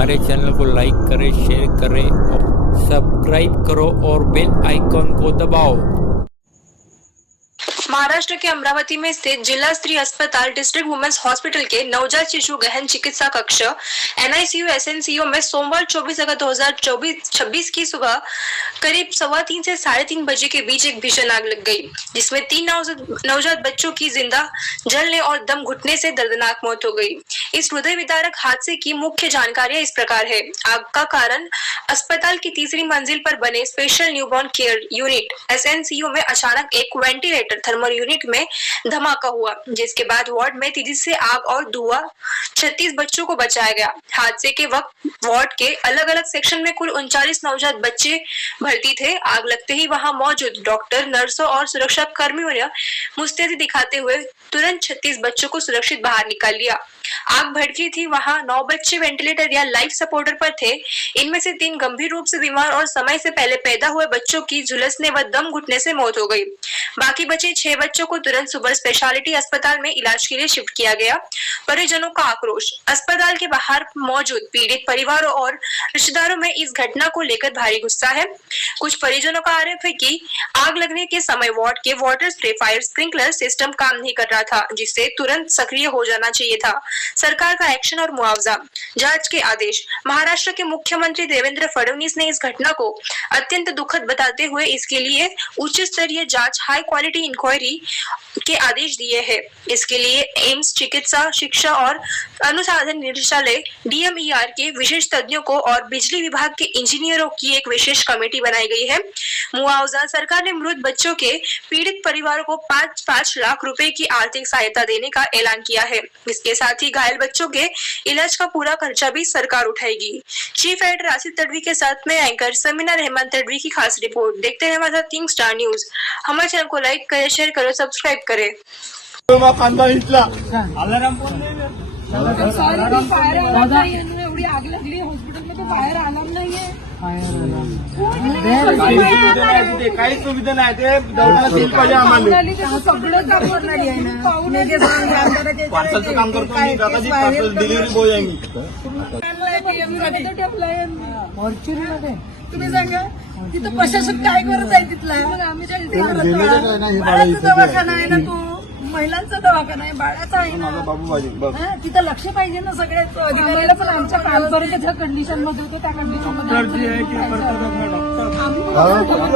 हमारे चैनल को लाइक करें, शेयर करें और सब्सक्राइब करो और बेल आइकॉन को दबाओ। महाराष्ट्र के अमरावती में स्थित जिला स्तरीय अस्पताल डिस्ट्रिक्ट वुमेन्स हॉस्पिटल के नवजात शिशु गहन चिकित्सा कक्ष NICU SNCU में सोमवार 24 अगस्त 2026 की सुबह करीब 3:15 से 3:30 बजे के बीच एक भीषण आग लग गई, जिसमें 3 नवजात बच्चों की जिंदा जलने और दम घुटने से दर्दनाक मौत हो गई। इस हृदय विदारक हादसे की मुख्य जानकारियां इस प्रकार है। आग का कारण अस्पताल की तीसरी मंजिल पर बने special newborn care unit SNCU में अचानक एक वेंटिलेटर थर्मल यूनिट में धमाका हुआ, जिसके बाद वार्ड में तेजी से आग और धुआं 36 बच्चों को बचाया गया। हादसे के वक्त वार्ड के अलग अलग सेक्शन में कुल 39 नवजात बच्चे भर्ती थे। आग लगते ही वहां मौजूद डॉक्टर, नर्सों और सुरक्षा कर्मियों ने मुस्तैदी दिखाते हुए तुरंत 36 बच्चों को सुरक्षित बाहर निकाल लिया। आग भड़की थी, वहां 9 बच्चे वेंटिलेटर या लाइफ सपोर्टर पर थे। इनमें से 3 गंभीर रूप से बीमार और समय से पहले पैदा हुए बच्चों की झुलसने व दम घुटने से मौत हो गई। बाकी बचे 6 बच्चों को तुरंत सुपर स्पेशलिटी अस्पताल में इलाज के लिए शिफ्ट किया गया। परिजनों का आक्रोश। अस्पताल के बाहर मौजूद पीड़ित परिवारों और रिश्तेदारों में इस घटना को लेकर भारी गुस्सा है। कुछ परिजनों का आरोप है कि आग लगने के समय वार्ड के water spray fire sprinkler system काम नहीं कर रहा था, जिससे तुरंत सक्रिय हो जाना चाहिए था। सरकार का एक्शन और मुआवजा। जांच के आदेश। महाराष्ट्र के मुख्यमंत्री देवेंद्र फडणवीस ने इस घटना को अत्यंत दुखद बताते हुए इसके लिए उच्च स्तरीय जांच, हाई क्वालिटी इंक्वायरी के आदेश दिए हैं। इसके लिए एम्स, चिकित्सा शिक्षा और अनुसंधान निदेशालय DMER के विशेष तज्ञों को और बिजली विभाग के इंजीनियरों की एक विशेष कमेटी बनाई गई है। मुआवजा। सरकार ने मृत बच्चों के पीड़ित परिवारों को 5-5 लाख रुपए की आर्थिक सहायता देने का ऐलान किया है। इसके साथ ही घायल बच्चों के इलाज का पूरा खर्चा भी सरकार उठाएगी। चीफ एडिटर आसिफ तडवी के साथ में एंकर समीना रहमान तडवी की खास रिपोर्ट। देखते हैं हमारे साथ किंग स्टार न्यूज। हमारे चैनल को लाइक करें, शेयर करें, सब्सक्राइब करें। एवढी आग लागली हॉस्पिटलमध्ये, बाहेर अलार्म नाहीये, काही सुविधा नाही. ते दवाखान्यात पाहिजे आम्हाला. सगळं पार्सलचं काम करतो मी, दादाची पार्सल डिलिव्हरी बॉय आहे मी. फॉर्च्युनरमध्ये तुम्ही सांगा तिथं प्रशासक काय करत आहे तिथला. आम्ही दवाखाना आहे ना, तो महिलांचा दवाखाना आहे, बाळाचा आहे ना, तिथं लक्ष पाहिजे ना सगळ्याच अधिकाऱ्याला. पण आमच्या कालपर्यंत ज्या कंडिशन मध्ये होतं त्या कंडिशन मध्ये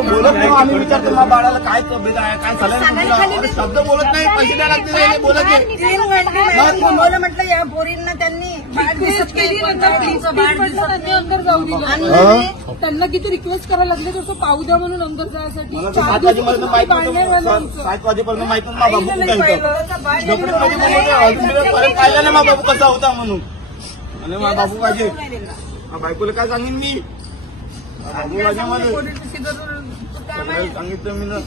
बोलत नाही. आम्ही विचारतो बाळाला काय तब्येत आहे, काय झालं, शब्द बोलत नाही. पैसे द्यायला लागते, बोलत नाही. म्हटलं या पोरींना त्यांनी अंदर जाऊ दिलं. त्यांना किती रिक्वेस्ट करायला लागले तर तो पाहू द्या म्हणून अंदर जायसाठी. 7 वाजेपर्यंत माहिती बाबू पाहिला ना, मा बाबू कसा होता म्हणून. आणि मा बाबू पाहिजे, बायकोला काय सांगेन मी. बाबू माझ्यामध्ये सांगितलं मी ना,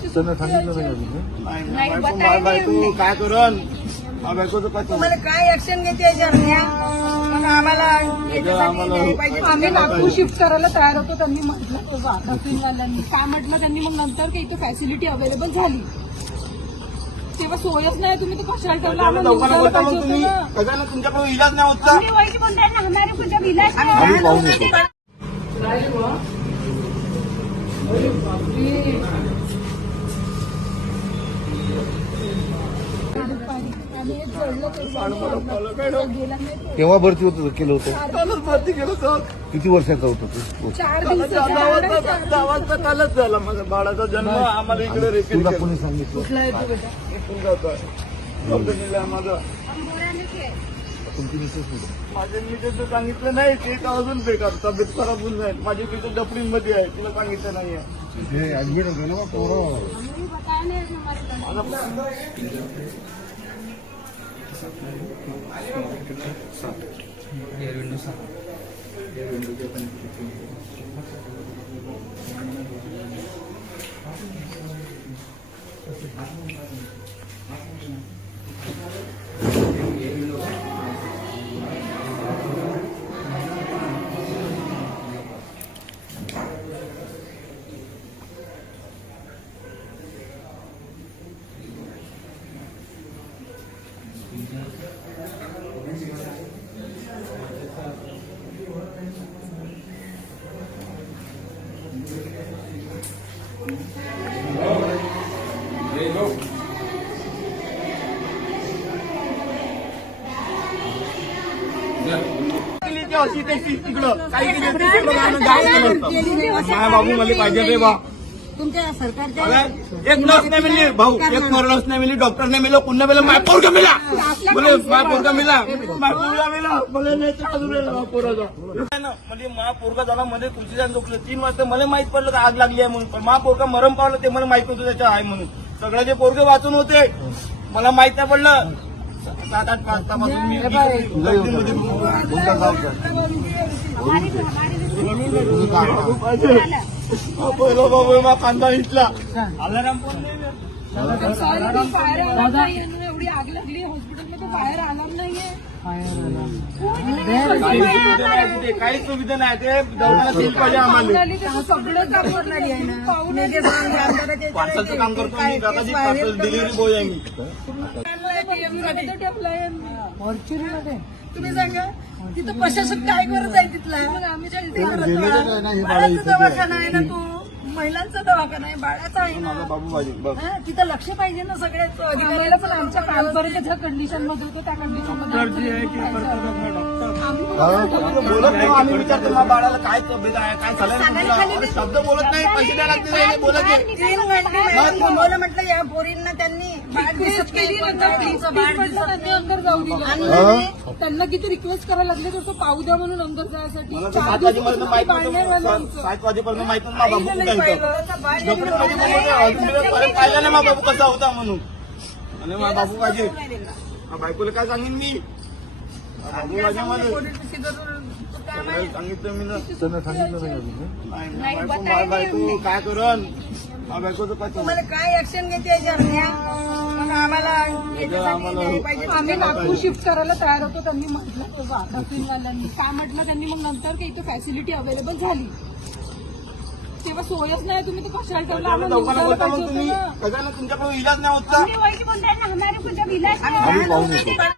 बायको काय करण, बायकोचं काय. तुम्हाला काय ऍक्शन घेते आम्हाला. आम्ही नागपूर शिफ्ट करायला तयार होतो. त्यांनी म्हटलं तहसीलवाल्यांनी काय म्हटलं, त्यांनी मग नंतर की इथे फॅसिलिटी अवेलेबल झाली तेव्हा सोयच नाही. तुम्ही तर कशाला ठेवला. तुमच्याकडे इलाज नाही होता. केव्हा भरती होतं केलं होतं, भरती केलं होतं. किती वर्षाचा होता तो. 10 वाजता कालच झाला माझ्या बाळाचा जन्म. आम्हाला इकडे रेफर तुला कोणी सांगितलं. माझा तुमची मिसेस होती. माझ्या मिसेस सांगितलं नाही. ते तर अजून बेकार, तब्येत खराब होऊन जाईल. माझी तिथे डपरीमध्ये आहे, तिला सांगितलं नाहीये. असतं अशी ते तिकडं काही माझ्या बाबू मला पाहिजे रे बा. तुमच्या सरकारच्या एक नर्स नाही मिळली भाऊ, एक नर्स नाही मिळली, डॉक्टर नाही मिळलं, पुन्हा मिळलं, माय पोरगा मिळा, बोले माय पोरगा मिळा, माय पोरगा मिळा, मला नाही पोराचा म्हणजे मा पोरगा झाला मध्ये खुर्चीला झोपलं 3 वाजता मला माहित पडलं का आग लागली आहे म्हणून, पण मा पोरगा मरम पावलं ते मला माहित होतं त्याच्या आहे म्हणून. सगळे जे पोरगे वाचून होते मला माहित नाही पडलं. 7-8 वाजतापासून मी गर्दीमध्ये पहिला बाबू मा कांदा इथला अलाराम पण फायर अलार्म एवढी आग लागली हॉस्पिटलमध्ये, फायर अलार्म नाहीये. काही सुविधा नाही. ते दवाखान्यात दिली पाहिजे आम्हाला. सगळं काम करणारी आहे ना. पार्सलचं काम करतो मी, दादाजी पार्सल डिलिव्हरी बॉय आहे मी. फॉर्च्युनरमध्ये तुम्ही सांगा तिथं प्रशासन काय करत आहे तिथला. आम्ही बाळाचा दवाखाना आहे ना, तो महिलांचा दवाखाना आहे, बाळाचा आहे ना. बाबू पाहिजे बघ. हा, तिथं लक्ष पाहिजे ना सगळ्याच अधिकाऱ्याला. पण आमच्या कालपर्यंत ज्या कंडिशन मध्ये होतो त्या कंडिशन बोलत नाही आम्ही, विचारतो ना बाळाला काय तब्येत आहे, काय झालं, शब्द बोलत नाही, पैसे द्यायला लागते बोलत नाही. 3 घंटे थांबवलं म्हटलं या पोरींना. त्यांनी केली त्यांनी अंदर जाऊ दिलं. त्यांना किती रिक्वेस्ट करायला लागले तर तो पाहू द्या म्हणून अंदर जायसाठी. 7 वाजेपर्यंत माहित नव्हतं, 7 वाजेपर्यंत माहित नव्हतं मा बाबू कुठे होतं. पाहिलं ना मा बाबू कसा होता म्हणून. आणि मा बाबू पाहिजे, बायकोला काय सांगेन मी, बाबू माझ्या मध्ये सांगितलं मी ना. त्यांना सांगितलं नाही का तुम्ही? माझी बायको काय करण, माझ्या बायकोचं काय तुम्हाला काय ऍक्शन घेते आम्हाला आम्ही नागपूर शिफ्ट करायला तयार होतो. त्यांनी म्हटलं डॉक्टरवाल्यांनी काय म्हटलं त्यांनी, मग नंतर काही इथं फॅसिलिटी अवेलेबल झाली तेव्हा सोयच नाही. तुम्ही तर कशाला ठेवलं, आम्हाला दवाखाना बोलता मग तुम्ही सगळ्यांना तुमच्याकडे इलाज नाही होत का? आम्ही पाहून येतो.